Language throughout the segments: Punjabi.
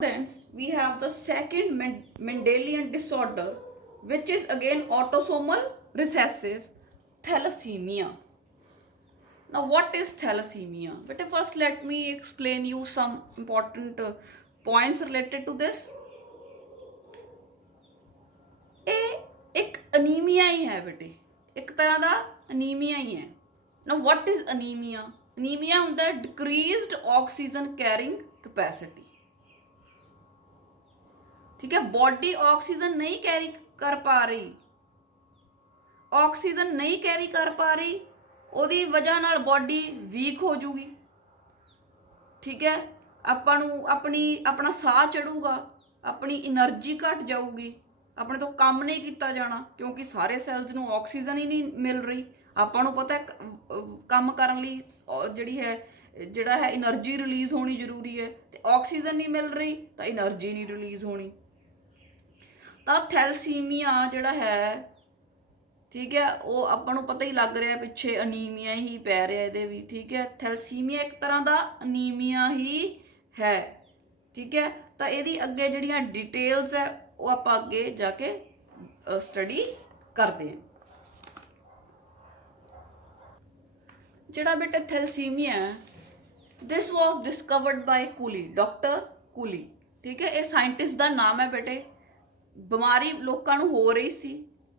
Students, we have the second Mendelian disorder, which is again autosomal recessive thalassemia. Now, what is thalassemia? But first, let me explain you some important points related to this. ਇਹ ਇੱਕ ਅਨੀਮੀਆ ਹੀ ਹੈ ਬੇਟੇ, ਇੱਕ ਤਰ੍ਹਾਂ ਦਾ ਅਨੀਮੀਆ ਹੀ ਹੈ। ਨਾ ਵਾਟ ਇਜ਼ ਅਨੀਮੀਆ? ਅਨੀਮੀਆ ਹੁੰਦਾ ਡਿਕਰੀਜ਼ਡ ਆਕਸੀਜਨ ਕੈਰਿੰਗ ਕਪੈਸਿਟੀ। ठीक है, बॉडी ऑक्सीजन नहीं कैरी कर पा रही, ऑक्सीजन नहीं कैरी कर पा रही, ਉਹਦੀ ਵਜ੍ਹਾ ਨਾਲ ਬੋਡੀ ਵੀਕ ਹੋ ਜੂਗੀ। ਠੀਕ ਹੈ, ਆਪਣਾ ਸਾਹ ਚੜੂਗਾ, ਆਪਣੀ એનર્ਜੀ ਘਟ ਜਾਊਗੀ, ਆਪਣੇ ਤੋਂ ਕੰਮ ਨਹੀਂ ਕੀਤਾ ਜਾਣਾ ਕਿਉਂਕਿ ਸਾਰੇ ਸੈਲਸ ਨੂੰ ਆਕਸੀਜਨ ਹੀ ਨਹੀਂ ਮਿਲ ਰਹੀ। ਆਪਾਂ ਨੂੰ ਪਤਾ ਕੰਮ ਕਰਨ ਲਈ ਜਿਹੜਾ ਹੈ એનર્ਜੀ ਰਿਲੀਜ਼ ਹੋਣੀ ਜ਼ਰੂਰੀ ਹੈ, ਤੇ ਆਕਸੀਜਨ ਨਹੀਂ ਮਿਲ ਰਹੀ ਤਾਂ એનર્ਜੀ ਨਹੀਂ ਰਿਲੀਜ਼ ਹੋਣੀ। ਤਾਂ ਥੈਲਸੀਮੀਆ ਜਿਹੜਾ ਹੈ, ਠੀਕ ਹੈ, ਉਹ ਆਪਾਂ ਨੂੰ ਪਤਾ ਹੀ ਲੱਗ ਰਿਹਾ ਪਿੱਛੇ ਅਨੀਮੀਆ ਹੀ ਪੈ ਰਿਹਾ ਇਹਦੇ ਵੀ। ਠੀਕ ਹੈ, ਥੈਲਸੀਮੀਆ ਇੱਕ ਤਰ੍ਹਾਂ ਦਾ ਅਨੀਮੀਆ ਹੀ ਹੈ। ਠੀਕ ਹੈ, ਤਾਂ ਇਹਦੀ ਅੱਗੇ ਜਿਹੜੀਆਂ ਡਿਟੇਲਸ ਹੈ ਉਹ ਆਪਾਂ ਅੱਗੇ ਜਾ ਕੇ ਸਟੱਡੀ ਕਰਦੇ ਹਾਂ। ਜਿਹੜਾ ਬੇਟਾ ਥੈਲਸੀਮੀਆ ਹੈ, ਦਿਸ ਵਾਸ ਡਿਸਕਵਰਡ ਬਾਈ ਕੂਲੀ, ਡਾਕਟਰ ਕੂਲੀ। ਠੀਕ ਹੈ, ਇਹ ਸਾਇੰਟਿਸਟ ਦਾ ਨਾਮ ਹੈ ਬੇਟੇ। ਬਿਮਾਰੀ ਲੋਕਾਂ ਨੂੰ ਹੋ ਰਹੀ ਸੀ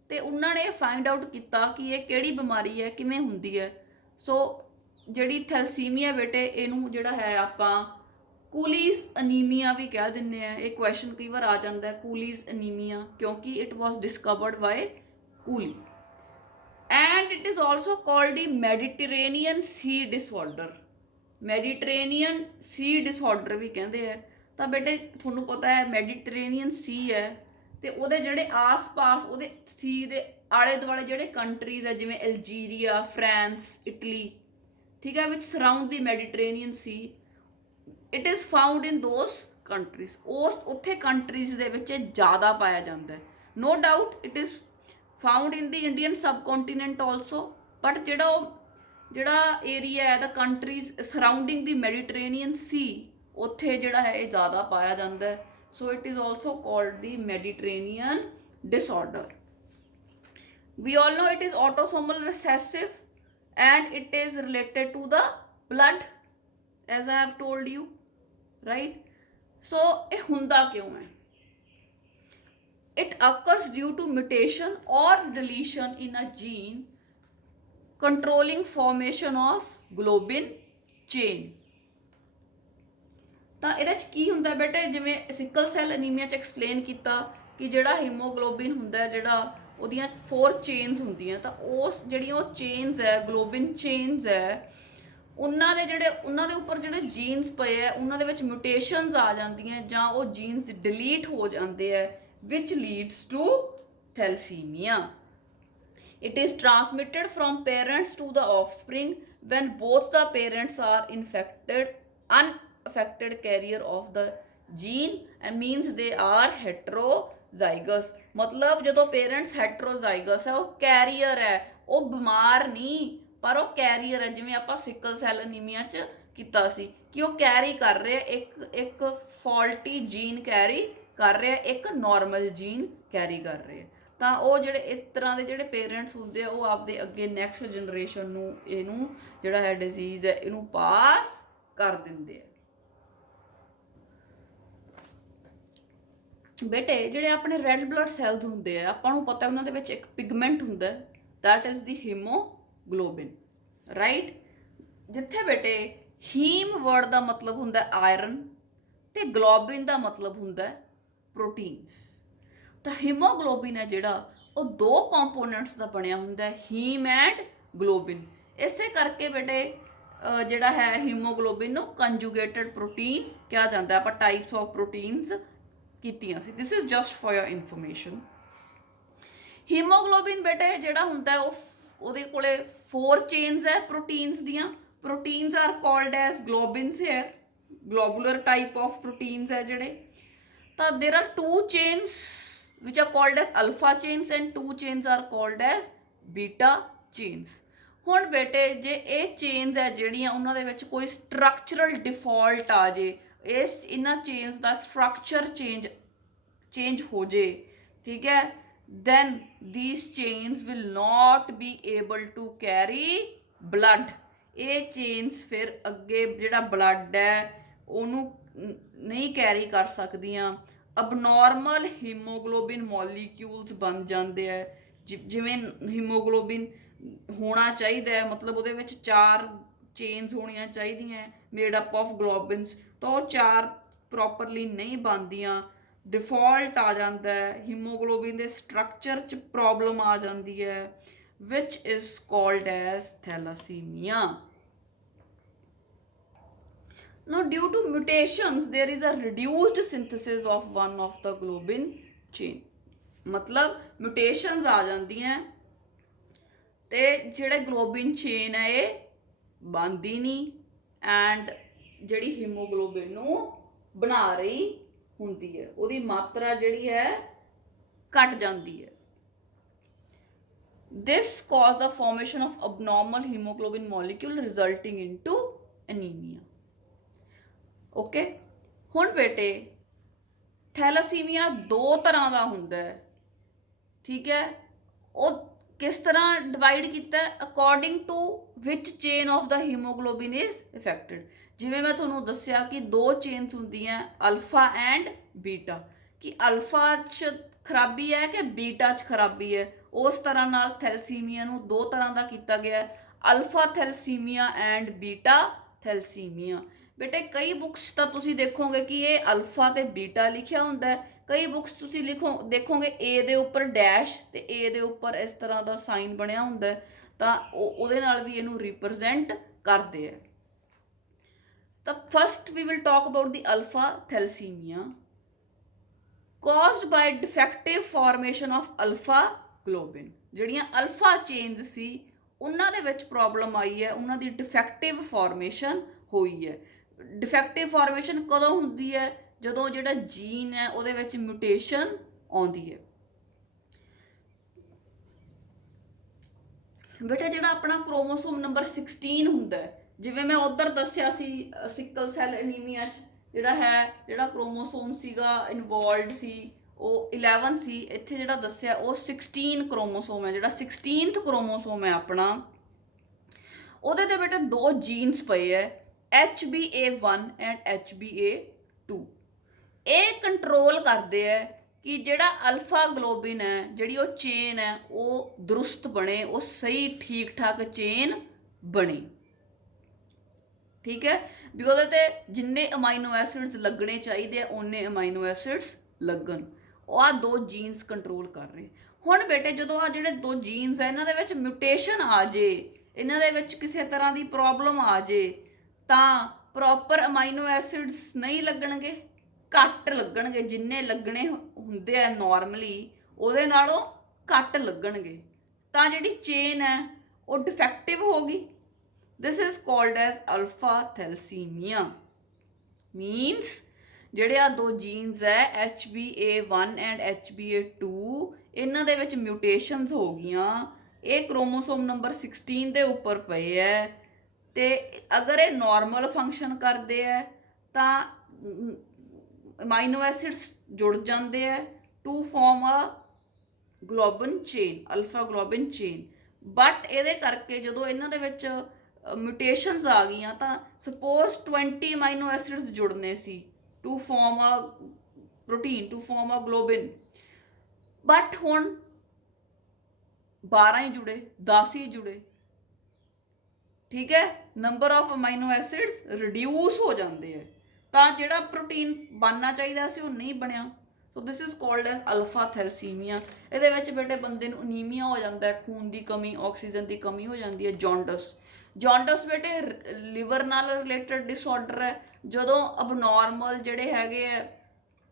ਤੇ ਉਹਨਾਂ ਨੇ ਫਾਈਂਡ ਆਊਟ ਕੀਤਾ ਕਿ ਇਹ ਕਿਹੜੀ ਬਿਮਾਰੀ ਹੈ, ਕਿਵੇਂ ਹੁੰਦੀ ਹੈ। ਸੋ ਜਿਹੜੀ ਥੈਲਸੀਮੀਆ ਬੇਟੇ, ਇਹਨੂੰ ਜਿਹੜਾ ਹੈ ਆਪਾਂ ਕੂਲੀਜ਼ ਅਨੀਮੀਆ ਵੀ ਕਹਿ ਦਿੰਦੇ ਆ। ਇਹ ਕੁਐਸਚਨ ਕਈ ਵਾਰ ਆ ਜਾਂਦਾ ਕੂਲੀਜ਼ ਅਨੀਮੀਆ, ਕਿਉਂਕਿ it was discovered by Cooley. And it is also called the Mediterranean sea disorder. Mediterranean sea disorder ਵੀ ਕਹਿੰਦੇ ਆ। ਤਾਂ ਬੇਟੇ ਤੁਹਾਨੂੰ ਪਤਾ ਹੈ ਮੈਡੀਟਰੇਨੀਅਨ ਸੀ ਹੈ, ਤੇ ਉਹਦੇ ਜਿਹੜੇ ਆਸ-ਪਾਸ ਉਹਦੇ ਸੀ ਦੇ ਆਲੇ ਦੁਆਲੇ ਜਿਹੜੇ ਕੰਟਰੀਜ਼ ਹੈ, ਜਿਵੇਂ ਅਲਜੀਰੀਆ, ਫਰਾਂਸ, ਇਟਲੀ, ਠੀਕ ਹੈ, which surround the Mediterranean Sea. It is found in those countries. ਉੱਥੇ ਕੰਟਰੀਜ਼ ਦੇ ਵਿੱਚ ਜ਼ਿਆਦਾ ਪਾਇਆ ਜਾਂਦਾ ਹੈ। No doubt it is found in the Indian subcontinent also, but ਜਿਹੜਾ ਏਰੀਆ ਹੈ ਦਾ countries surrounding the Mediterranean Sea, ਉੱਥੇ ਜਿਹੜਾ ਹੈ ਇਹ ਜ਼ਿਆਦਾ ਪਾਇਆ ਜਾਂਦਾ ਹੈ। So it is also called the Mediterranean disorder. We all know it is autosomal recessive and it is related to the blood, as I have told you, right? So ਇਹ ਹੁੰਦਾ ਕਿਉਂ ਹੈ? It occurs due to mutation or deletion in a gene controlling formation of globin chain. ਤਾਂ ਇਹਦੇ 'ਚ ਕੀ ਹੁੰਦਾ ਬੇਟੇ, ਜਿਵੇਂ ਸਿਕਲ ਸੈੱਲ ਅਨੀਮੀਆ 'ਚ ਐਕਸਪਲੇਨ ਕੀਤਾ ਕਿ ਜਿਹੜਾ ਹੀਮੋਗਲੋਬਿਨ ਹੁੰਦਾ, ਜਿਹੜਾ ਉਹਦੀਆਂ 4 ਚੇਨਸ ਹੁੰਦੀਆਂ, ਤਾਂ ਜਿਹੜੀਆਂ ਉਹ ਚੇਨਸ ਹੈ, ਗਲੋਬਿਨ ਚੇਨਸ ਹੈ, ਉਹਨਾਂ ਦੇ ਉੱਪਰ ਜਿਹੜੇ ਜੀਨਸ ਪਏ ਹੈ, ਉਹਨਾਂ ਦੇ ਵਿੱਚ ਮਿਊਟੇਸ਼ਨਸ ਆ ਜਾਂਦੀਆਂ ਜਾਂ ਉਹ ਜੀਨਸ ਡਿਲੀਟ ਹੋ ਜਾਂਦੇ ਹੈ, which leads to thalassemia. It is transmitted from parents to the offspring when both the parents are unaffected carrier of the gene and means they are heterozygous। मतलब ਜਦੋਂ पेरेंट्स heterozygous है, वो कैरियर है, वो बीमार नहीं पर वो कैरियर है। जिवें ਆਪਾਂ सिकल सैल ਅਨੀਮੀਆ 'ਚ ਕੀਤਾ ਸੀ ਕਿ ਉਹ कैरी कर रहे एक फॉल्टी जीन कैरी कर रहे, एक नॉर्मल जीन कैरी कर रहे। ਤਾਂ ਉਹ ਜਿਹੜੇ ਇਸ ਤਰ੍ਹਾਂ ਦੇ ਜਿਹੜੇ ਪੇਰੈਂਟਸ ਹੁੰਦੇ ਆ, ਉਹ ਆਪਦੇ ਅੱਗੇ ਨੈਕਸਟ ਜਨਰੇਸ਼ਨ ਨੂੰ ਇਹਨੂੰ ਜਿਹੜਾ ਹੈ ਡਿਜ਼ੀਜ਼ ਹੈ ਇਹਨੂੰ ਪਾਸ ਕਰ ਦਿੰਦੇ ਆ। ਬੇਟੇ ਜਿਹੜੇ ਆਪਣੇ ਰੈੱਡ ਬਲੱਡ ਸੈਲਸ ਹੁੰਦੇ ਆ, ਆਪਾਂ ਨੂੰ ਪਤਾ ਉਹਨਾਂ ਦੇ ਵਿੱਚ ਇੱਕ ਪਿਗਮੈਂਟ ਹੁੰਦਾ, that is the haemoglobin, right. ਜਿੱਥੇ ਬੇਟੇ ਹੀਮ ਵਰਡ ਦਾ ਮਤਲਬ ਹੁੰਦਾ ਆਇਰਨ ਤੇ ਗਲੋਬਿਨ ਦਾ ਮਤਲਬ ਹੁੰਦਾ ਪ੍ਰੋਟੀਨਸ। ਤਾਂ ਹੀਮੋਗਲੋਬਿਨ ਹੈ ਜਿਹੜਾ, ਉਹ 2 ਕੰਪੋਨੈਂਟਸ ਦਾ ਬਣਿਆ ਹੁੰਦਾ, ਹੀਮ ਐਂਡ ਗਲੋਬਿਨ। ਇਸੇ ਕਰਕੇ ਬੇਟੇ ਜਿਹੜਾ ਹੈ ਹੀਮੋਗਲੋਬਿਨ ਨੂੰ ਕੰਜੂਗੇਟਡ ਪ੍ਰੋਟੀਨ ਕਿਹਾ ਜਾਂਦਾ। ਆਪਾਂ ਟਾਈਪਸ ਆਫ ਪ੍ਰੋਟੀਨਸ ਕੀਤੀਆਂ ਸੀ। This is just for your information. Hemoglobin ਬੇਟੇ ਜਿਹੜਾ ਹੁੰਦਾ ਉਹਦੇ ਕੋਲੇ 4 ਚੇਨਸ ਹੈ ਪ੍ਰੋਟੀਨਸ ਦੀਆਂ। Proteins are called as globins here, globular type of proteins ਹੈ ਜਿਹੜੇ। ਤਾਂ there are 2 chains which are called as alpha chains and 2 chains are called as beta chains। ਹੁਣ ਬੇਟੇ ਜੇ ਇਹ ਚੇਨਸ ਹੈ ਜਿਹੜੀਆਂ, ਉਹਨਾਂ ਦੇ ਵਿੱਚ ਕੋਈ ਸਟਰਕਚਰਲ ਡਿਫਾਲਟ ਆ ਜੇ, ਇਸ ਇਹਨਾਂ ਚੇਨਸ ਦਾ ਸਟਰਕਚਰ ਚੇਂਜ ਹੋ ਜੇ, ਠੀਕ ਹੈ, then these chains will not be able to carry blood। ਇਹ ਚੇਨਸ ਫਿਰ ਅੱਗੇ ਜਿਹੜਾ ਬਲੱਡ ਹੈ ਉਹਨੂੰ ਨਹੀਂ ਕੈਰੀ ਕਰ ਸਕਦੀਆਂ। ਅਬਨੋਰਮਲ ਹੀਮੋਗਲੋਬਿਨ ਮੋਲੀਕਿਊਲਸ ਬਣ ਜਾਂਦੇ ਹੈ, ਜਿਵੇਂ ਹੀਮੋਗਲੋਬਿਨ ਹੋਣਾ ਚਾਹੀਦਾ ਹੈ, ਮਤਲਬ ਉਹਦੇ ਵਿੱਚ 4 ਚੇਨਸ ਹੋਣੀਆਂ ਚਾਹੀਦੀਆਂ ਮੇਡ ਅਪ ਆਫ ਗਲੋਬਿਨਸ, ਤਾਂ ਉਹ 4 ਪ੍ਰੋਪਰਲੀ ਨਹੀਂ ਬਣਦੀਆਂ, ਡਿਫਾਲਟ ਆ ਜਾਂਦਾ ਹੈ, ਹੀਮੋਗਲੋਬਿਨ ਦੇ ਸਟਰਕਚਰ 'ਚ ਪ੍ਰੋਬਲਮ ਆ ਜਾਂਦੀ ਹੈ, which is called as thalassemia. Now, due to mutations, there is a reduced synthesis of one of the globin chain। मतलब mutations आ ਜਾਂਦੀਆਂ ਤੇ ਜਿਹੜੇ ਗਲੋਬਿਨ ਚੇਨ ਹੈ ਇਹ ਬਣਦੀ ਨਹੀਂ ਐਂਡ ਜਿਹੜੀ ਹੀਮੋਗਲੋਬਿਨ ਨੂੰ ਬਣਾ ਰਹੀ ਹੁੰਦੀ ਹੈ ਉਹਦੀ ਮਾਤਰਾ ਜਿਹੜੀ ਹੈ ਘਟ ਜਾਂਦੀ ਹੈ। This cause the formation of abnormal hemoglobin molecule resulting into anemia। Okay, ਹੁਣ ਬੇਟੇ ਥੈਲਾਸੀਮੀਆ 2 ਤਰ੍ਹਾਂ ਦਾ ਹੁੰਦਾ ਹੈ, ਠੀਕ ਹੈ, ਉਹ ਕਿਸ ਤਰ੍ਹਾਂ ਡਿਵਾਈਡ ਕੀਤਾ according to which chain of the haemoglobin is affected. ਜਿਵੇਂ ਮੈਂ ਤੁਹਾਨੂੰ ਦੱਸਿਆ ਕਿ 2 ਚੇਨਸ ਹੁੰਦੀਆਂ ਅਲਫਾ ਐਂਡ ਬੀਟਾ, ਕਿ ਅਲਫਾ 'ਚ ਖਰਾਬੀ ਹੈ ਕਿ ਬੀਟਾ 'ਚ ਖਰਾਬੀ ਹੈ, ਉਸ ਤਰ੍ਹਾਂ ਨਾਲ ਥੈਲਸੀਮੀਆ ਨੂੰ 2 ਤਰ੍ਹਾਂ ਦਾ ਕੀਤਾ ਗਿਆ, ਅਲਫਾ ਥੈਲਸੀਮੀਆ ਐਂਡ ਬੀਟਾ ਥੈਲਸੀਮੀਆ। ਬੇਟੇ ਕਈ ਬੁੱਕਸ ਤਾਂ ਤੁਸੀਂ ਦੇਖੋਗੇ ਕਿ ਇਹ ਅਲਫਾ ਤੇ ਬੀਟਾ ਲਿਖਿਆ ਹੁੰਦਾ ਹੈ, ਕਈ ਬੁੱਕਸ ਤੁਸੀਂ ਦੇਖੋਗੇ ਏ ਦੇ ਉੱਪਰ ਡੈਸ਼ ਤੇ ਏ ਦੇ ਉੱਪਰ ਇਸ ਤਰ੍ਹਾਂ ਦਾ ਸਾਈਨ ਬਣਿਆ ਹੁੰਦਾ, ਤਾਂ ਉਹਦੇ ਨਾਲ ਵੀ ਇਹਨੂੰ ਰਿਪਰੈਜ਼ੈਂਟ ਕਰਦੇ ਆ। ਤਾਂ first we will talk about the alpha thalassemia caused by defective formation of alpha globin। ਜਿਹੜੀਆਂ ਅਲਫਾ ਚੇਨਸ ਸੀ ਉਹਨਾਂ ਦੇ ਵਿੱਚ ਪ੍ਰੋਬਲਮ ਆਈ ਹੈ, ਉਹਨਾਂ ਦੀ ਡਿਫੈਕਟਿਵ ਫਾਰਮੇਸ਼ਨ ਹੋਈ ਹੈ। ਡਿਫੈਕਟਿਵ ਫਾਰਮੇਸ਼ਨ ਕਦੋਂ ਹੁੰਦੀ ਹੈ? ਜਦੋਂ ਜਿਹੜਾ ਜੀਨ ਹੈ ਉਹਦੇ ਵਿੱਚ ਮਿਊਟੇਸ਼ਨ ਆਉਂਦੀ ਹੈ। ਬੇਟਾ ਜਿਹੜਾ ਆਪਣਾ ਕ੍ਰੋਮੋਸੋਮ ਨੰਬਰ 16 ਹੁੰਦਾ ਹੈ, ਜਿਵੇਂ ਮੈਂ ਉੱਧਰ ਦੱਸਿਆ ਸੀ ਸਿਕਲ ਸੈਲ ਐਨੀਮੀਆ 'ਚ ਜਿਹੜਾ ਕ੍ਰੋਮੋਸੋਮ ਸੀਗਾ ਇਨਵੋਲਵਡ ਸੀ ਉਹ 11 ਸੀ, ਇੱਥੇ ਜਿਹੜਾ ਦੱਸਿਆ ਉਹ 16 ਕ੍ਰੋਮੋਸੋਮ ਹੈ। ਜਿਹੜਾ 16th ਕ੍ਰੋਮੋਸੋਮ ਹੈ ਆਪਣਾ, ਉਹਦੇ ਤੇ ਬੇਟਾ 2 ਜੀਨਸ ਪਏ ਹੈ, HBA1 ਐਂਡ HBA2। ਇਹ ਕੰਟਰੋਲ ਕਰਦੇ ਹੈ ਕਿ ਜਿਹੜਾ ਅਲਫਾ ਗਲੋਬਿਨ ਹੈ, ਜਿਹੜੀ ਉਹ ਚੇਨ ਹੈ ਉਹ ਦਰੁਸਤ ਬਣੇ, ਉਹ ਸਹੀ ਠੀਕ ਠਾਕ ਚੇਨ ਬਣੇ, ਠੀਕ ਹੈ, ਵੀ ਉਹਦੇ ਤੇ ਜਿੰਨੇ ਅਮਾਈਨੋ ਐਸਿਡਸ ਲੱਗਣੇ ਚਾਹੀਦੇ ਆ ਓਨੇ ਅਮਾਈਨੋ ਐਸਿਡਸ ਲੱਗਣ। ਉਹ ਆ 2 ਜੀਨਸ ਕੰਟਰੋਲ ਕਰ ਰਹੇ। ਹੁਣ ਬੇਟੇ ਜਦੋਂ ਆ ਜਿਹੜੇ 2 ਜੀਨਸ ਹੈ ਇਹਨਾਂ ਦੇ ਵਿੱਚ ਮਿਊਟੇਸ਼ਨ ਆ ਜੇ, ਇਹਨਾਂ ਦੇ ਵਿੱਚ ਕਿਸੇ ਤਰ੍ਹਾਂ ਦੀ ਪ੍ਰੋਬਲਮ ਆ ਜੇ, ਤਾਂ ਪ੍ਰੋਪਰ ਅਮਾਈਨੋ ਐਸਿਡਸ ਨਹੀਂ ਲੱਗਣਗੇ, ਘੱਟ ਲੱਗਣਗੇ, ਜਿੰਨੇ ਲੱਗਣੇ ਹੁੰਦੇ ਆ ਨਾਰਮਲੀ ਉਹਦੇ ਨਾਲੋਂ ਘੱਟ ਲੱਗਣਗੇ, ਤਾਂ ਜਿਹੜੀ ਚੇਨ ਹੈ ਉਹ ਡਿਫੈਕਟਿਵ ਹੋ ਗਈ। This is called as alpha thalassemia। Means ਜਿਹੜੇ ਆ 2 ਜੀਨਸ ਹੈ HBA1 ਐਂਡ HBA2 ਇਹਨਾਂ ਦੇ ਵਿੱਚ ਮਿਊਟੇਸ਼ਨਸ ਹੋ ਗਈਆਂ, ਇਹ ਕ੍ਰੋਮੋਸੋਮ ਨੰਬਰ 16 ਦੇ ਉੱਪਰ ਪਏ ਹੈ, ਤੇ ਅਗਰ ਇਹ ਨਾਰਮਲ ਫੰਕਸ਼ਨ ਕਰਦੇ ਹੈ ਤਾਂ ਅਮਾਈਨੋ ਐਸਿਡਸ ਜੁੜ ਜਾਂਦੇ ਹੈ to form a globin chain, alpha globin chain. But ਇਹਦੇ ਕਰਕੇ ਜਦੋਂ ਇਹਨਾਂ ਦੇ ਵਿੱਚ ਮਿਊਟੇਸ਼ਨਸ ਆ ਗਈਆਂ ਤਾਂ ਸਪੋਜ਼ 20 ਅਮਾਈਨੋ ਐਸਿਡਸ ਜੁੜਨੇ ਸੀ to form a protein, to form a globin, but ਹੁਣ 12 ਹੀ ਜੁੜੇ, 10 ਹੀ ਜੁੜੇ, ਠੀਕ ਹੈ, number of amino acids reduce ਹੋ ਜਾਂਦੇ ਹੈ, ਤਾਂ ਜਿਹੜਾ ਪ੍ਰੋਟੀਨ ਬਣਨਾ ਚਾਹੀਦਾ ਸੀ ਉਹ ਨਹੀਂ ਬਣਿਆ। So this is called as alpha thalassemia. ਇਹਦੇ ਵਿੱਚ ਬੇਟੇ ਬੰਦੇ ਨੂੰ ਅਨੀਮੀਆ ਹੋ ਜਾਂਦਾ ਹੈ, ਖੂਨ ਦੀ ਕਮੀ, ਆਕਸੀਜਨ ਦੀ ਕਮੀ ਹੋ ਜਾਂਦੀ ਹੈ, ਜੌਂਡਸ ਬੇਟੇ ਲਿਵਰ ਨਾਲ ਰਿਲੇਟਡ ਡਿਸਆਰਡਰ ਹੈ। ਜਦੋਂ ਅਬਨੋਰਮਲ ਜਿਹੜੇ ਹੈਗੇ ਆ,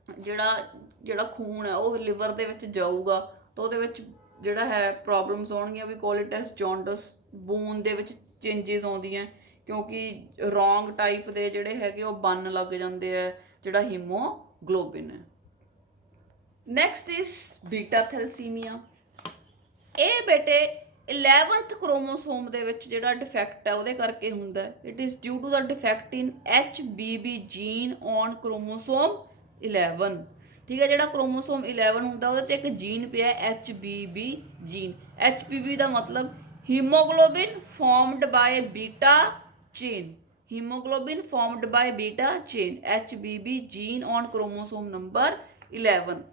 ਜਿਹੜਾ ਖੂਨ ਹੈ ਉਹ ਲਿਵਰ ਦੇ ਵਿੱਚ ਜਾਊਗਾ ਤਾਂ ਉਹਦੇ ਵਿੱਚ ਜਿਹੜਾ ਹੈ ਪ੍ਰੋਬਲਮਸ ਆਉਣਗੀਆਂ, ਵੀ ਕਾਲ ਇਟ ਐਜ਼ ਜੌਂਡਸ। ਬੋਨ ਦੇ ਵਿੱਚ ਚੇਂਜਸ ਆਉਂਦੀਆਂ ਕਿਉਂਕਿ ਰੋਂਗ ਟਾਈਪ ਦੇ ਜਿਹੜੇ ਹੈਗੇ ਉਹ ਬਣਨ ਲੱਗ ਜਾਂਦੇ ਆ ਜਿਹੜਾ ਹੀਮੋਗਲੋਬਿਨ ਹੈ। ਨੈਕਸਟ ਇਜ਼ ਬੀਟਾ ਥੈਲਸੀਮੀਆ। ਇਹ ਬੇਟੇ 11th ਕ੍ਰੋਮੋਸੋਮ ਦੇ ਵਿੱਚ ਜਿਹੜਾ ਡਿਫੈਕਟ ਹੈ ਉਹਦੇ ਕਰਕੇ ਹੁੰਦਾ ਹੈ। It is due to the defect in HBB gene on chromosome 11। ਠੀਕ ਹੈ, ਜਿਹੜਾ ਕ੍ਰੋਮੋਸੋਮ 11 ਹੁੰਦਾ ਉਹਦੇ ਤੇ ਇੱਕ ਜੀਨ ਪਿਆ HBB ਜੀਨ। HBB ਦਾ ਮਤਲਬ hemoglobin formed by beta chain. Hemoglobin formed by beta chain, HBB gene on chromosome number 11।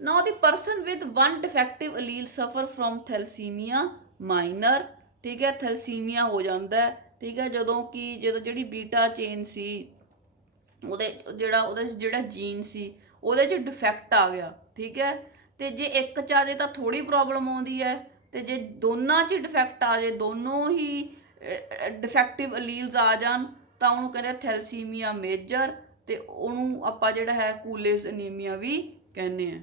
Now the person with one defective allele suffer from thalassemia minor। ठीक है, ਥੈਲਸੀਮੀਆ ਹੋ ਜਾਂਦਾ ਹੈ। ਠੀਕ ਹੈ, ਜਦੋਂ ਜਿਹੜੀ ਬੀਟਾ ਚੇਨ ਸੀ ਉਹਦੇ ਜਿਹੜਾ ਜੀਨ ਸੀ ਉਹਦੇ 'ਚ ਡਿਫੈਕਟ ਆ ਗਿਆ। ਠੀਕ ਹੈ, ਤੇ ਜੇ ਇੱਕ 'ਚ ਆ ਜੇ ਤਾਂ ਥੋੜੀ ਪ੍ਰੋਬਲਮ ਆਉਂਦੀ ਹੈ, ਤੇ ਜੇ ਦੋਨਾਂ 'ਚ ਡਿਫੈਕਟ ਆ ਜੇ, ਦੋਨੋਂ ਹੀ ਡਿਫੈਕਟਿਵ ਅਲੀਲਸ ਆ ਜਾਣ ਤਾਂ ਉਹਨੂੰ ਕਹਿੰਦੇ ਥੈਲਸੀਮੀਆ ਮੇਜਰ, ਤੇ ਉਹਨੂੰ ਆਪਾਂ ਜਿਹੜਾ ਹੈ ਕੂਲੇਜ਼ ਅਨੀਮੀਆ ਵੀ ਕਹਿੰਦੇ ਆ।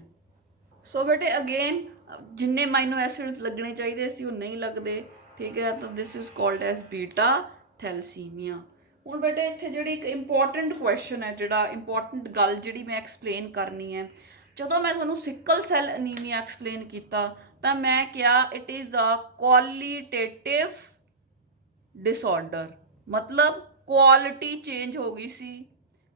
ਸੋ ਬੇਟੇ ਅਗੇਨ ਜਿੰਨੇ ਮਾਈਨੋ ਐਸਿਡਸ ਲੱਗਣੇ ਚਾਹੀਦੇ ਸੀ ਉਹ ਨਹੀਂ ਲੱਗਦੇ। ਠੀਕ ਹੈ, ਤਾਂ ਦਿਸ ਇਜ਼ ਕਾਲਡ ਐਸ ਬੀਟਾ ਥੈਲਸੀਮੀਆ। ਹੁਣ ਬੇਟੇ ਇੱਥੇ ਜਿਹੜੀ ਇੱਕ ਇੰਪੋਰਟੈਂਟ ਕੁਐਸਚਨ ਹੈ, ਜਿਹੜਾ ਇੰਪੋਰਟੈਂਟ ਗੱਲ ਜਿਹੜੀ ਮੈਂ ਐਕਸਪਲੇਨ ਕਰਨੀ ਹੈ, ਜਦੋਂ ਮੈਂ ਤੁਹਾਨੂੰ ਸਿਕਲ ਸੈੱਲ ਅਨੀਮੀਆ ਐਕਸਪਲੇਨ ਕੀਤਾ ਤਾਂ ਮੈਂ ਕਿਹਾ ਇਟ ਇਜ਼ ਅ ਕੁਆਲੀਟੇਟਿਵ ਡਿਸਆਰਡਰ, ਮਤਲਬ ਕੁਆਲਿਟੀ ਚੇਂਜ ਹੋ ਗਈ ਸੀ।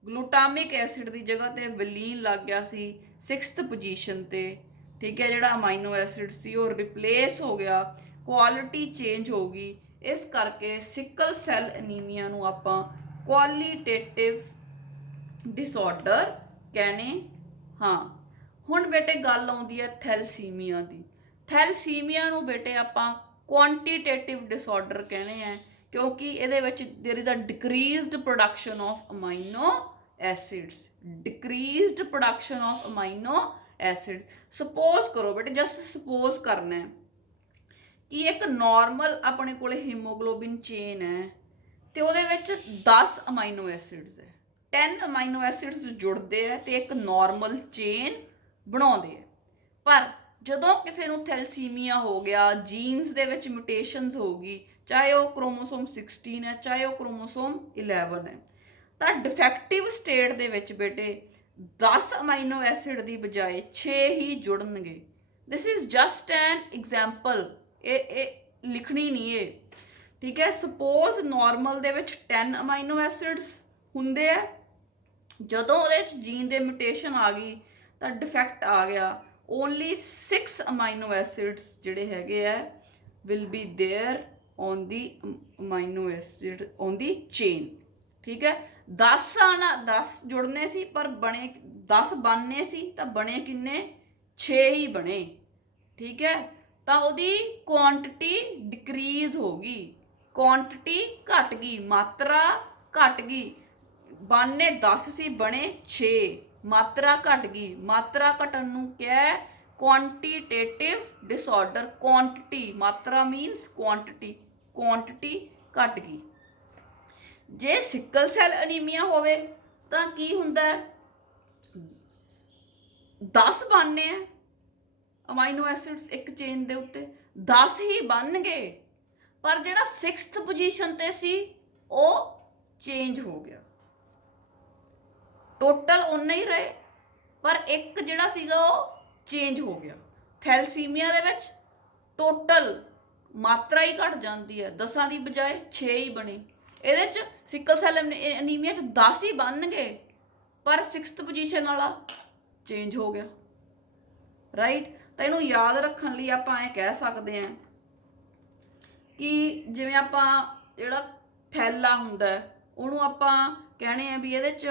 ਗਲੂਟਾਮਿਕ ਐਸਿਡ ਦੀ ਜਗ੍ਹਾ ਤੇ ਵਲੀਨ ਲੱਗ ਗਿਆ ਸੀ 6th ਪੋਜੀਸ਼ਨ ਤੇ। ਠੀਕ ਹੈ, ਜਿਹੜਾ ਅਮਾਈਨੋ ਐਸਿਡ ਸੀ ਉਹ ਰਿਪਲੇਸ ਹੋ ਗਿਆ, ਕੁਆਲਿਟੀ ਚੇਂਜ ਹੋ ਗਈ। ਇਸ ਕਰਕੇ ਸਿਕਲ ਸੈੱਲ ਅਨੀਮੀਆ ਨੂੰ ਆਪਾਂ ਕੁਆਲੀਟੇਟਿਵ ਡਿਸਆਰਡਰ ਕਹਿੰਦੇ ਹਾਂ। ਹੁਣ ਬੇਟੇ ਗੱਲ ਆਉਂਦੀ ਹੈ ਥੈਲਸੀਮੀਆ ਦੀ। ਥੈਲਸੀਮੀਆ ਨੂੰ ਬੇਟੇ ਆਪਾਂ ਕੁਆਂਟੀਟੇਟਿਵ ਡਿਸਆਰਡਰ ਕਹਿੰਦੇ ਆ, ਕਿਉਂਕਿ ਇਹਦੇ ਵਿੱਚ there is a decreased production of amino acids. Decreased production of amino acids. Suppose ਕਰੋ ਬੇਟੇ, ਜਸਟ ਸਪੋਜ਼ ਕਰਨਾ ਹੈ ਕਿ ਇੱਕ ਨਾਰਮਲ ਆਪਣੇ ਕੋਲ ਹੀਮੋਗਲੋबिन ਚੇਨ ਹੈ ਤੇ ਉਹਦੇ ਵਿੱਚ 10 ਅਮਾਈਨੋ ਐਸਿਡਸ ਹੈ। 10 ਅਮਾਈਨੋ ਐਸਿਡਸ ਜੁੜਦੇ ਹੈ ਤੇ ਇੱਕ ਨਾਰਮਲ ਚੇਨ ਬਣਾਉਂਦੇ ਹੈ। ਪਰ ਜਦੋਂ ਕਿਸੇ ਨੂੰ ਥੈਲਸੀਮੀਆ ਹੋ ਗਿਆ, ਜੀਨਸ ਦੇ ਵਿੱਚ ਮਿਊਟੇਸ਼ਨਸ ਹੋ ਗਈ, ਚਾਹੇ ਉਹ ਕ੍ਰੋਮੋਸੋਮ 16 ਹੈ ਚਾਹੇ ਉਹ ਕ੍ਰੋਮੋਸੋਮ 11 ਹੈ, ਤਾਂ ਡਿਫੈਕਟਿਵ ਸਟੇਟ ਦੇ ਵਿੱਚ ਬੇਟੇ 10 ਅਮਾਈਨੋ ਐਸਿਡ ਦੀ ਬਜਾਏ 6 ਹੀ ਜੁੜਨਗੇ। This is just an example, ਇਹ ਲਿਖਣੀ ਨਹੀਂ ਹੈ। ਠੀਕ ਹੈ, ਸਪੋਜ਼ ਨਾਰਮਲ ਦੇ ਵਿੱਚ 10 ਅਮਾਈਨੋ ਐਸਿਡਸ ਹੁੰਦੇ ਆ, ਜਦੋਂ ਉਹਦੇ 'ਚ ਜੀਨ ਦੇ ਮਿਊਟੇਸ਼ਨ ਆ ਗਈ ਤਾਂ ਡਿਫੈਕਟ ਆ ਗਿਆ, ਓਨਲੀ 6 ਅਮਾਈਨੋ ਐਸਿਡਸ ਜਿਹੜੇ ਹੈਗੇ ਆ will be there on the amino acid on the chain. ਠੀਕ ਹੈ, 10 ਜੁੜਨੇ ਸੀ ਪਰ ਬਣੇ 10 ਬਣਨੇ ਸੀ ਤਾਂ ਬਣੇ ਕਿੰਨੇ? 6 ਹੀ ਬਣੇ। ਠੀਕ ਹੈ, ਤਾਂ ਉਹਦੀ ਕੁਆਂਟੀਟੀ ਡਿਕਰੀਜ਼ ਹੋ ਗਈ, ਕੁਆਂਟੀਟੀ ਘਟ ਗਈ, ਮਾਤਰਾ ਘਟ ਗਈ। ਬਣਨੇ 10 ਸੀ ਬਣੇ 6, ਮਾਤਰਾ ਘਟ ਗਈ। ਮਾਤਰਾ ਘਟਣ ਨੂੰ ਕਿਹਾ ਕੁਆਂਟੀਟੇਟਿਵ ਡਿਸਆਰਡਰ। ਕੁਆਂਟੀਟੀ, ਮਾਤਰਾ ਮੀਨਸ ਕੁਆਂਟੀਟੀ, ਕੁਆਂਟੀਟੀ ਘਟ ਗਈ। ਜੇ ਸਿਕਲ ਸੈੱਲ ਅਨੀਮੀਆ ਹੋਵੇ ਤਾਂ ਕੀ ਹੁੰਦਾ ਹੈ? 10 ਬਣਨੇ ਆ ਅਮਾਈਨੋ ਐਸਿਡਸ ਇੱਕ ਚੇਨ ਦੇ ਉੱਤੇ, 10 ਹੀ ਬਣਨਗੇ, ਪਰ ਜਿਹੜਾ 6th ਪੋਜੀਸ਼ਨ ਤੇ ਸੀ ਉਹ ਚੇਂਜ ਹੋ ਗਿਆ। ਟੋਟਲ ਉਨਾ ਹੀ ਰਹੇ ਪਰ ਇੱਕ ਜਿਹੜਾ ਸੀਗਾ ਉਹ ਚੇਂਜ ਹੋ ਗਿਆ। ਥੈਲਸੀਮੀਆ ਦੇ ਵਿੱਚ ਟੋਟਲ ਮਾਤਰਾ ਹੀ ਘਟ ਜਾਂਦੀ ਹੈ, 10 ਦੀ ਬਜਾਏ 6 ਹੀ ਬਣੇ। ਇਹਦੇ 'ਚ ਸਿਕਲ ਸੈੱਲ ਅਨੀਮੀਆ 'ਚ 10 ਹੀ ਬਣਨਗੇ ਪਰ 6th ਪੋਜੀਸ਼ਨ ਵਾਲਾ ਚੇਂਜ ਹੋ ਗਿਆ। ਰਾਈਟ, ਤਾਂ ਇਹਨੂੰ ਯਾਦ ਰੱਖਣ ਲਈ ਆਪਾਂ ਇਹ ਕਹਿ ਸਕਦੇ ਹਾਂ ਕਿ ਜਿਵੇਂ ਆਪਾਂ ਜਿਹੜਾ ਥੈਲਾ ਹੁੰਦਾ ਉਹਨੂੰ ਆਪਾਂ ਕਹਿਣੇ ਆ ਵੀ ਇਹਦੇ 'ਚ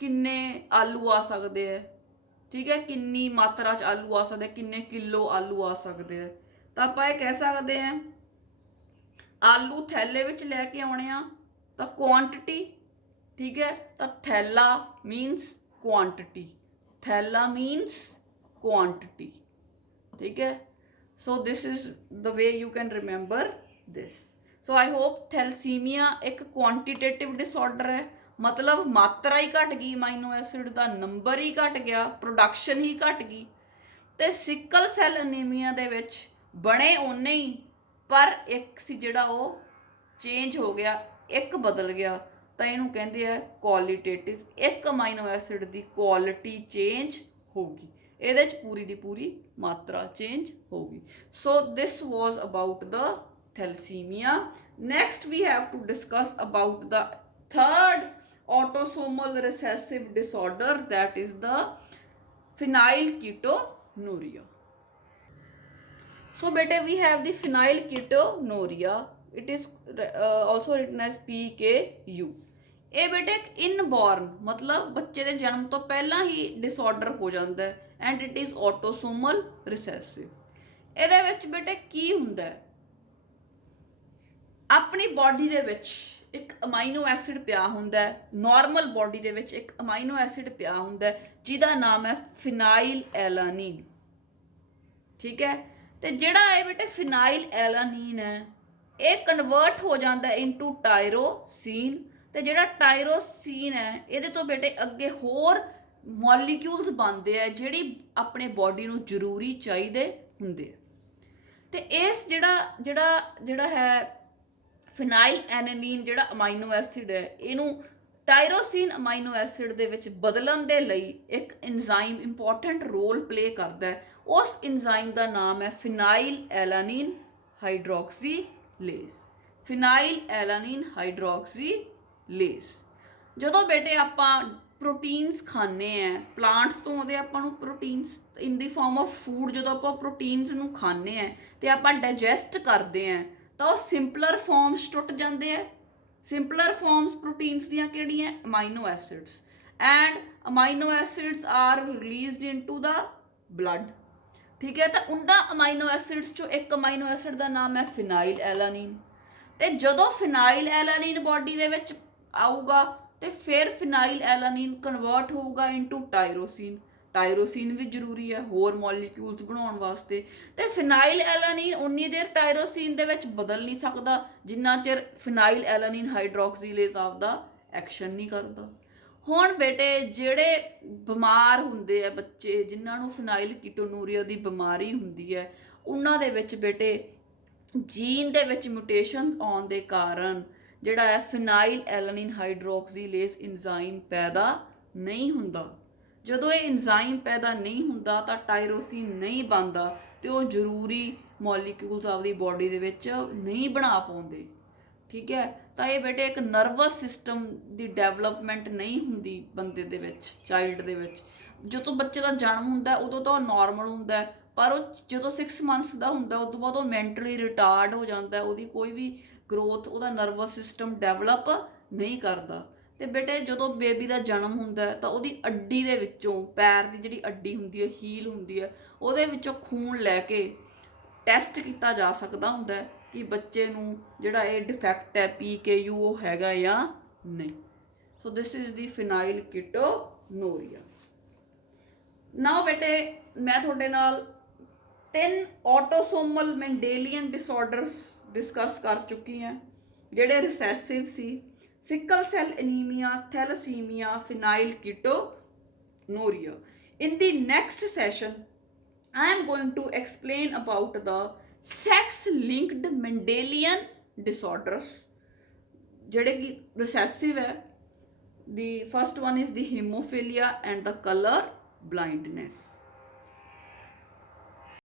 ਕਿੰਨੇ ਆਲੂ ਆ ਸਕਦੇ ਹੈ। ਠੀਕ ਹੈ, ਕਿੰਨੀ ਮਾਤਰਾ 'ਚ ਆਲੂ ਆ ਸਕਦੇ, ਕਿੰਨੇ ਕਿਲੋ ਆਲੂ ਆ ਸਕਦੇ ਆ, ਤਾਂ ਆਪਾਂ ਇਹ ਕਹਿ ਸਕਦੇ ਹਾਂ ਆਲੂ ਥੈਲੇ ਵਿੱਚ ਲੈ ਕੇ ਆਉਣੇ ਆ ਤਾਂ ਕੁਆਂਟੀਟੀ। ਠੀਕ ਹੈ, ਤਾਂ ਥੈਲਾ ਮੀਨਸ ਕੁਆਂਟੀਟੀ, ਥੈਲਾ ਮੀਨਸ ਕੁਆਂਟੀਟੀ। ਠੀਕ ਹੈ, so this is the way you can remember this. So I hope thalassemia ਇੱਕ ਕੁਆਂਟੀਟੇਟਿਵ ਡਿਸਆਰਡਰ ਹੈ, ਮਤਲਬ ਮਾਤਰਾ ਹੀ ਘਟ ਗਈ, ਅਮਾਈਨੋ ਐਸਿਡ ਦਾ ਨੰਬਰ ਹੀ ਘਟ ਗਿਆ, ਪ੍ਰੋਡਕਸ਼ਨ ਹੀ ਘਟ ਗਈ। ਤੇ ਸਿਕਲ ਸੈੱਲ ਅਨੀਮੀਆ ਦੇ ਵਿੱਚ ਬਣੇ ਓਨੇ ਹੀ ਪਰ ਇੱਕ ਸੀ ਜਿਹੜਾ ਉਹ ਚੇਂਜ ਹੋ ਗਿਆ, ਇੱਕ ਬਦਲ ਗਿਆ, ਤਾਂ ਇਹਨੂੰ ਕਹਿੰਦੇ ਆ ਕੁਆਲੀਟੇਟਿਵ। ਇੱਕ ਅਮਾਈਨੋ ਐਸਿਡ ਦੀ ਕੁਆਲਿਟੀ ਚੇਂਜ ਹੋ ਗਈ। ਇਹਦੇ 'ਚ ਪੂਰੀ ਦੀ ਪੂਰੀ ਮਾਤਰਾ ਚੇਂਜ ਹੋਊਗੀ। So this was about the thalassemia. Next we have to discuss about the third autosomal recessive disorder, that is the phenylketonuria. So beta, we have the phenylketonuria. It is also written as PKU. ਇਹ ਬੇਟੇ ਇੱਕ ਇਨਬੋਰਨ ਮਤਲਬ ਬੱਚੇ ਦੇ ਜਨਮ ਤੋਂ ਪਹਿਲਾਂ ਹੀ ਡਿਸਆਰਡਰ ਹੋ ਜਾਂਦਾ ਹੈ ਐਂਡ ਇਟ ਇਜ਼ ਆਟੋਸੋਮਲ ਰਿਸੈਸਿਵ। ਇਹਦੇ ਵਿੱਚ ਬੇਟੇ ਕੀ ਹੁੰਦਾ ਹੈ, ਆਪਣੀ ਬਾਡੀ ਦੇ ਵਿੱਚ ਇੱਕ ਅਮਾਈਨੋ ਐਸਿਡ ਪਿਆ ਹੁੰਦਾ ਹੈ, ਨਾਰਮਲ ਬਾਡੀ ਦੇ ਵਿੱਚ ਇੱਕ ਅਮਾਈਨੋ ਐਸਿਡ ਪਿਆ ਹੁੰਦਾ ਹੈ ਜਿਹਦਾ ਨਾਮ ਹੈ ਫਿਨਾਈਲ ਐਲਾਨੀਨ। ਠੀਕ ਹੈ, ਤੇ ਜਿਹੜਾ ਇਹ ਬੇਟੇ ਫਿਨਾਈਲ ਐਲਾਨੀਨ ਹੈ ਇਹ ਕਨਵਰਟ ਹੋ ਜਾਂਦਾ ਇਨਟੂ ਟਾਇਰੋਸੀਨ, ਤੇ ਜਿਹੜਾ ਟਾਇਰੋਸੀਨ ਹੈ ਇਹਦੇ ਤੋਂ ਬੇਟੇ ਅੱਗੇ ਹੋਰ ਮੋਲੀਕਿਊਲਸ ਬਣਦੇ ਆ ਜਿਹੜੀ ਆਪਣੇ ਬਾਡੀ ਨੂੰ ਜ਼ਰੂਰੀ ਚਾਹੀਦੇ ਹੁੰਦੇ ਆ। ਤੇ ਇਸ ਜਿਹੜਾ ਹੈ ਫਿਨਾਈਲ ਐਲਾਨੀਨ ਜਿਹੜਾ ਅਮਾਈਨੋ ਐਸਿਡ ਹੈ ਇਹਨੂੰ ਟਾਇਰੋਸੀਨ ਅਮਾਈਨੋ ਐਸਿਡ ਦੇ ਵਿੱਚ ਬਦਲਣ ਦੇ ਲਈ ਇੱਕ ਐਂਜ਼ਾਈਮ ਇੰਪੋਰਟੈਂਟ ਰੋਲ ਪਲੇ ਕਰਦਾ ਹੈ। ਉਸ ਐਂਜ਼ਾਈਮ ਦਾ ਨਾਮ ਹੈ ਫਿਨਾਈਲ ਐਲਾਨੀਨ ਹਾਈਡਰੋਕਸੀਲੇਜ਼। ਫਿਨਾਈਲ ਐਲਾਨੀਨ ਹਾਈਡਰੋਕਸੀਲੇਜ਼। ਜਦੋਂ ਬੇਟੇ ਆਪਾਂ ਪ੍ਰੋਟੀਨਸ ਖਾਂਦੇ ਆ ਪਲਾਂਟਸ ਤੋਂ, ਉਹਦੇ ਆਪਾਂ ਨੂੰ proteins in the farm of food, ਜਦੋਂ ਆਪਾਂ ਪ੍ਰੋਟੀਨਸ ਨੂੰ ਖਾਂਦੇ ਆ ਤੇ ਆਪਾਂ ਡਾਈਜੈਸਟ ਕਰਦੇ ਆ ਤਾਂ ਉਹ ਸਿੰਪਲਰ ਫਾਰਮਸ ਟੁੱਟ ਜਾਂਦੇ ਆ। ਸਿੰਪਲਰ ਫਾਰਮਸ ਪ੍ਰੋਟੀਨਸ ਦੀਆਂ ਕਿਹੜੀਆਂ, amino acids, and amino acids are released into the blood. ਠੀਕ ਹੈ, ਤਾਂ ਉਹਦਾ ਅਮਾਈਨੋ ਐਸਿਡਸ ਚੋਂ ਇੱਕ ਅਮਾਈਨੋ ਐਸਿਡ ਦਾ ਨਾਮ ਹੈ ਫਿਨਾਈਲ ਐਲਾਨੀਨ। ਤੇ ਜਦੋਂ ਫਿਨਾਈਲ ਐਲਾਨੀਨ ਬਾਡੀ ਦੇ ਵਿੱਚ ਆਊਗਾ ਤੇ ਫਿਰ ਫਿਨਾਈਲ ਐਲਾਨੀਨ ਕਨਵਰਟ ਹੋਊਗਾ ਇਨਟੂ ਟਾਇਰੋਸੀਨ। ਟਾਇਰੋਸੀਨ ਵੀ ਜ਼ਰੂਰੀ ਹੈ ਹੋਰ ਮੋਲੀਕਿਊਲਸ ਬਣਾਉਣ ਵਾਸਤੇ, ਤੇ ਫਿਨਾਈਲ ਐਲਾਨੀਨ ਉਨੀ ਦੇਰ ਟਾਇਰੋਸੀਨ ਦੇ ਵਿੱਚ ਬਦਲ ਨਹੀਂ ਸਕਦਾ ਜਿੰਨਾ ਚਿਰ ਫਿਨਾਈਲ ਐਲਾਨੀਨ ਹਾਈਡਰੋਕਸੀਲੇਜ਼ ਆਪਦਾ ਐਕਸ਼ਨ ਨਹੀਂ ਕਰਦਾ। ਹੁਣ ਬੇਟੇ ਜਿਹੜੇ ਬਿਮਾਰ ਹੁੰਦੇ ਆ ਬੱਚੇ ਜਿਨ੍ਹਾਂ ਨੂੰ ਫਿਨਾਈਲ ਕੀਟੋਨੂਰੀਆ ਦੀ ਬਿਮਾਰੀ ਹੁੰਦੀ ਹੈ ਉਹਨਾਂ ਦੇ ਵਿੱਚ ਬੇਟੇ ਜੀਨ ਦੇ ਵਿੱਚ ਮਿਊਟੇਸ਼ਨਸ ਆਉਣ ਦੇ ਕਾਰਨ ਜਿਹੜਾ ਹੈ ਫਿਨਾਈਲ ਐਲਾਨੀਨ ਹਾਈਡਰੋਕਸੀਲੇਜ਼ ਐਂਜ਼ਾਈਮ ਪੈਦਾ ਨਹੀਂ ਹੁੰਦਾ। ਜਦੋਂ ਇਹ ਐਂਜ਼ਾਈਮ ਪੈਦਾ ਨਹੀਂ ਹੁੰਦਾ ਤਾਂ ਟਾਇਰੋਸੀਨ ਨਹੀਂ ਬਣਦਾ ਤੇ ਉਹ ਜ਼ਰੂਰੀ ਮੋਲੀਕਿਊਲਸ ਆਪਦੀ ਬਾਡੀ ਦੇ ਵਿੱਚ ਨਹੀਂ ਬਣਾ ਪਾਉਂਦੇ। ਠੀਕ ਹੈ, ਤਾਂ ਇਹ ਬੇਟੇ ਇੱਕ ਨਰਵਸ ਸਿਸਟਮ ਦੀ ਡਿਵੈਲਪਮੈਂਟ ਨਹੀਂ ਹੁੰਦੀ ਬੰਦੇ ਦੇ ਵਿੱਚ, ਚਾਈਲਡ ਦੇ ਵਿੱਚ। ਜਦੋਂ ਬੱਚੇ ਦਾ ਜਨਮ ਹੁੰਦਾ ਉਦੋਂ ਤਾਂ ਉਹ ਨਾਰਮਲ ਹੁੰਦਾ, ਪਰ ਉਹ ਜਦੋਂ 6 ਮੰਥਸ ਦਾ ਹੁੰਦਾ ਉਸ ਤੋਂ ਬਾਅਦ ਉਹ ਮੈਂਟਲੀ ਰਿਟਾਰਡ ਹੋ ਜਾਂਦਾ, ਉਹਦੀ ਕੋਈ ਵੀ ਗਰੋਥ, ਉਹਦਾ ਨਰਵਸ ਸਿਸਟਮ ਡਿਵੈਲਪ ਨਹੀਂ ਕਰਦਾ। ਤੇ ਬੇਟੇ ਜਦੋਂ ਬੇਬੀ ਦਾ ਜਨਮ ਹੁੰਦਾ ਤਾਂ ਉਹਦੀ ਅੱਡੀ ਦੇ ਵਿੱਚੋਂ, ਪੈਰ ਦੀ ਜਿਹੜੀ ਅੱਡੀ ਹੁੰਦੀ ਹੈ, ਹੀਲ ਹੁੰਦੀ ਹੈ, ਉਹਦੇ ਵਿੱਚੋਂ ਖੂਨ ਲੈ ਕੇ ਟੈਸਟ ਕੀਤਾ ਜਾ ਸਕਦਾ ਹੁੰਦਾ ਕਿ ਬੱਚੇ ਨੂੰ ਜਿਹੜਾ ਇਹ ਡਿਫੈਕਟ ਹੈ PKU ਉਹ ਹੈਗਾ ਜਾਂ ਨਹੀਂ। ਸੋ ਦਿਸ ਇਜ਼ ਦੀ ਫਿਨਾਈਲ ਕੀਟੋਨੂਰੀਆ। ਨਾਓ ਬੇਟੇ ਮੈਂ ਤੁਹਾਡੇ ਨਾਲ 3 ਆਟੋਸੋਮਲ ਮੈਂਡੇਲੀਅਨ ਡਿਸਆਰਡਰਸ ਡਿਸਕਸ ਕਰ ਚੁੱਕੀ ਹਾਂ ਜਿਹੜੇ ਰਿਸੈਸਿਵ ਸੀ: sickle cell anemia, thalassemia, phenylketonuria. In the next session, I am going to explain about the sex-linked Mendelian disorders, ਜਿਹੜੇ ਕਿ recessive ਹੈ. The first one is the hemophilia and the color blindness.